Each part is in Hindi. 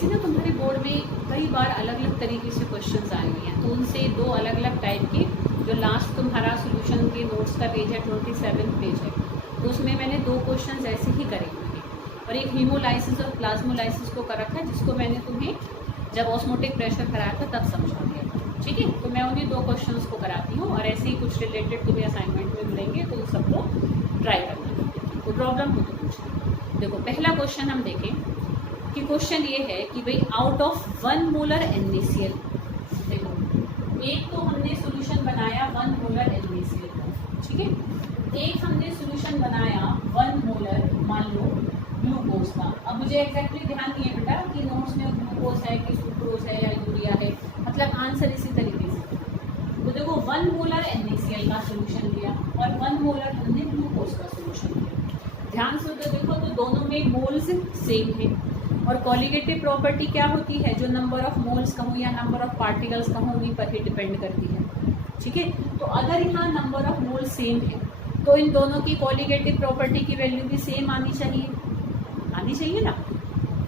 ऐसे ना तुम्हारे बोर्ड में कई बार अलग अलग तरीके से क्वेश्चंस आए हुए हैं, तो उनसे दो अलग अलग टाइप के, जो लास्ट तुम्हारा सोल्यूशन के नोट्स का पेज है 27 पेज है, तो उसमें मैंने दो क्वेश्चंस ऐसे ही करे हुए हैं, और एक हीमोलाइसिस और प्लाज्मोलाइसिस को कर रखा है, जिसको मैंने तुम्हें जब ऑस्मोटिक प्रेशर कराया था तब समझा दिया था। ठीक है, तो मैं उन्हीं दो क्वेश्चंस को कराती हूँ, और ऐसे ही कुछ रिलेटेड तुम्हें असाइनमेंट में मिलेंगे, तो सबको ट्राई करना, तो प्रॉब्लम हो तो पूछना। देखो पहला क्वेश्चन हम देखें कि क्वेश्चन ये है कि भाई आउट ऑफ 1 मोलर NaCl, देखो एक तो हमने सॉल्यूशन बनाया 1 मोलर NaCl का, ठीक है, एक हमने सॉल्यूशन बनाया 1 मोलर मान लो ग्लूकोज का। अब मुझे एग्जैक्टली ध्यान नहीं है बेटा कि नोट्स में ग्लूकोज है कि सुक्रोज है या यूरिया है, मतलब आंसर इसी तरीके से। तो देखो 1 मोलर NaCl का सॉल्यूशन लिया और 1 मोलर हमने ग्लूकोज का सॉल्यूशन लिया। ध्यान से तो देखो तो दोनों में मोल्स सेम है, और कॉलिगेटिव प्रॉपर्टी क्या होती है, जो नंबर ऑफ मोल्स कहूँ या नंबर ऑफ पार्टिकल्स कहूँ उन्हीं पर ही डिपेंड करती है। ठीक है, तो अगर यहाँ नंबर ऑफ मोल्स सेम है तो इन दोनों की कॉलिगेटिव प्रॉपर्टी की वैल्यू भी सेम आनी चाहिए ना,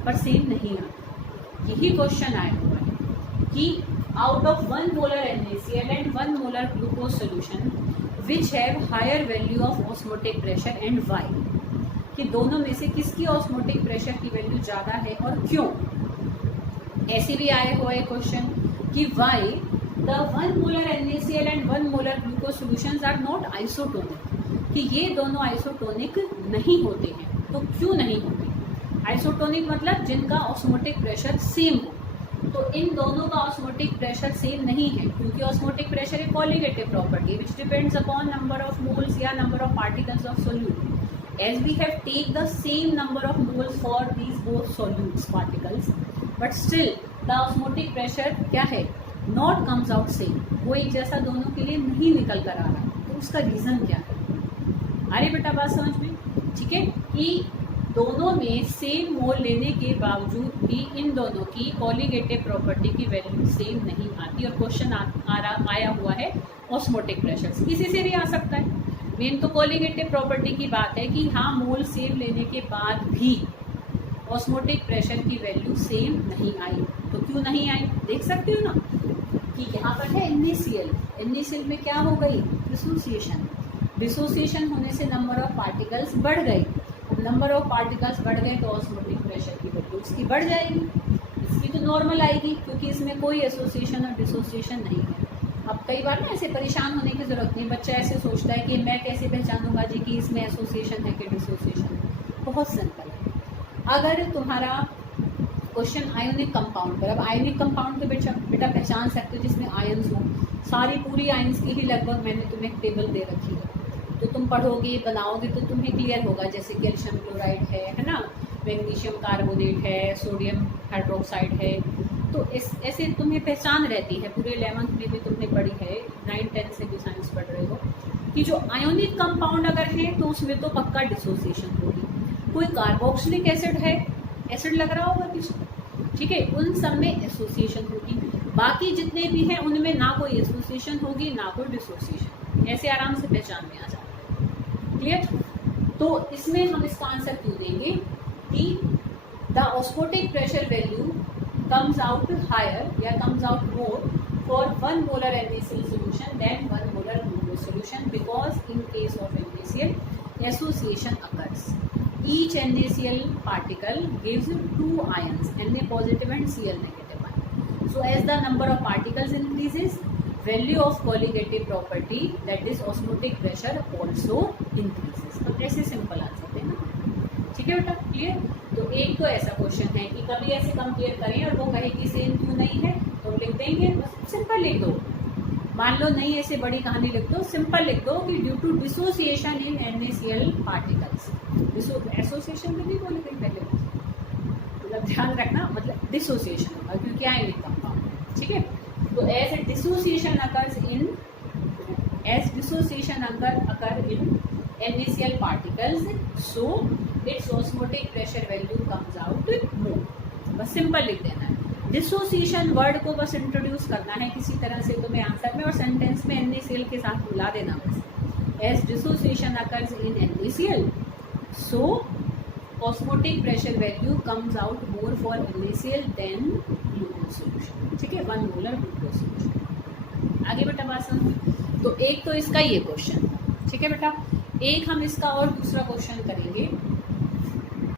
पर सेम नहीं आती। यही क्वेश्चन आया हुआ है कि out of 1 molar NaCl and 1 molar glucose solution which have higher value of osmotic pressure and why, कि दोनों में से किसकी ऑस्मोटिक प्रेशर की वैल्यू ज़्यादा है और क्यों। ऐसे भी आए हुआ है क्वेश्चन कि why the 1 molar NaCl and 1 molar glucose solutions are not isotonic, कि ये दोनों आइसोटोनिक नहीं होते हैं, तो क्यों नहीं होते। आइसोटोनिक मतलब जिनका ऑस्मोटिक प्रेशर सेम हो, तो इन दोनों का ऑस्मोटिक प्रेशर सेम नहीं है, क्योंकि ऑस्मोटिक प्रेशर एक colligative property which depends upon number of moles या number of particles of solute. As we have take the same number of moles for these both solutes particles, but still the osmotic pressure क्या है, not comes out same, वो एक जैसा दोनों के लिए नहीं निकल कर आ रहा, तो उसका रीज़न क्या है। अरे बेटा बात समझ में, ठीक है, कि दोनों में सेम मोल लेने के बावजूद भी इन दोनों की कॉलिगेटिव प्रॉपर्टी की वैल्यू सेम नहीं आती, और क्वेश्चन आया हुआ है ऑस्मोटिक प्रेशर से। इसी से भी आ सकता है, मेन तो कॉलिगेटिव प्रॉपर्टी की बात है कि हाँ मोल सेम लेने के बाद भी ऑस्मोटिक प्रेशर की वैल्यू सेम नहीं आई, तो क्यों नहीं आई देख सकते हो ना, कि यहाँ पर है NaCl में क्या हो गई, डिसोसिएशन होने से नंबर ऑफ पार्टिकल्स बढ़ गए। नंबर ऑफ पार्टिकल्स बढ़ गए तो ऑस्मोटिक प्रेशर की वैल्यू इसकी बढ़ जाएगी, इसकी तो नॉर्मल आएगी, क्योंकि इसमें कोई एसोसिएशन और डिसोसिएशन नहीं है। अब कई बार ना ऐसे परेशान होने की ज़रूरत नहीं, बच्चा ऐसे सोचता है कि मैं कैसे पहचानूंगा जी कि इसमें एसोसिएशन है कि डिसोसिएशन है। बहुत सिंपल है, अगर तुम्हारा क्वेश्चन आयोनिक कंपाउंड पर, अब आयोनिक कंपाउंड तो बेटा पहचान सकते हो जिसमें आयन्स हो, सारी पूरी आयन्स की ही लगभग मैंने तुम्हें एक टेबल दे रखी है, तो तुम पढ़ोगे बनाओगे तो तुम्हें क्लियर होगा, जैसे कैल्शियम क्लोराइड है ना, मैग्नीशियम कार्बोनेट है, सोडियम हाइड्रोक्साइड है, तो ऐसे तुम्हें पहचान रहती है, पूरे 11th में भी तुमने पढ़ी है, 9-10 से भी साइंस पढ़ रहे हो, कि जो आयोनिक कंपाउंड अगर है तो उसमें तो पक्का डिसोसिएशन होगी। कोई कार्बोक्सिलिक एसिड है, एसिड लग रहा होगा पीछे, ठीक है, उन सब में एसोसिएशन होगी, बाकी जितने भी हैं उनमें ना कोई एसोसिएशन होगी ना कोई डिसोसिएशन, ऐसे आराम से पहचान में आ जाता है। क्लियर, तो इसमें हम इसका आंसर क्यों देंगे कि the osmotic pressure value comes out higher या comes out more for 1 molar NaCl solution than 1 molar glucose solution, because in case of NaCl association occurs. Each NaCl particle gives 2 ions, Na positive and Cl negative ion. So as the number of particles increases, value of colligative property, that is osmotic pressure, also increases. तो ऐसे सिंपल आंसर देना, ठीक है बेटा, क्लियर। तो एक तो ऐसा क्वेश्चन है कि कभी ऐसे कंपेयर करें और वो कहे कि सेम क्यों नहीं है, तो लिख देंगे, बस सिंपल लिख दो, मान लो नहीं ऐसे बड़ी कहानी लिख दो, सिंपल लिख दो कि due to dissociation in NaCl particles. Association भी नहीं बोलेंगे पहले, मतलब ध्यान रखना, मतलब डिसोसिएशन होगा क्योंकि आयनिक कंपाउंड है, ठीक है। तो as a dissociation occur in NaCl particles, so its osmotic pressure value comes out more। बस सिंपल लिख देना है, डिसोसिएशन वर्ड को बस इंट्रोड्यूस करना है किसी तरह से तुम्हें आंसर में, और सेंटेंस में NaCl के साथ मिला देना बस। As dissociation occurs in NaCl, so osmotic pressure value comes out more for NaCl than glucose solution, ठीक है, 1 मोलर ग्लूकोज सोल्यूशन। आगे बेटा बात समझ। तो एक तो इसका ये क्वेश्चन, ठीक है बेटा। एक हम इसका और दूसरा क्वेश्चन करेंगे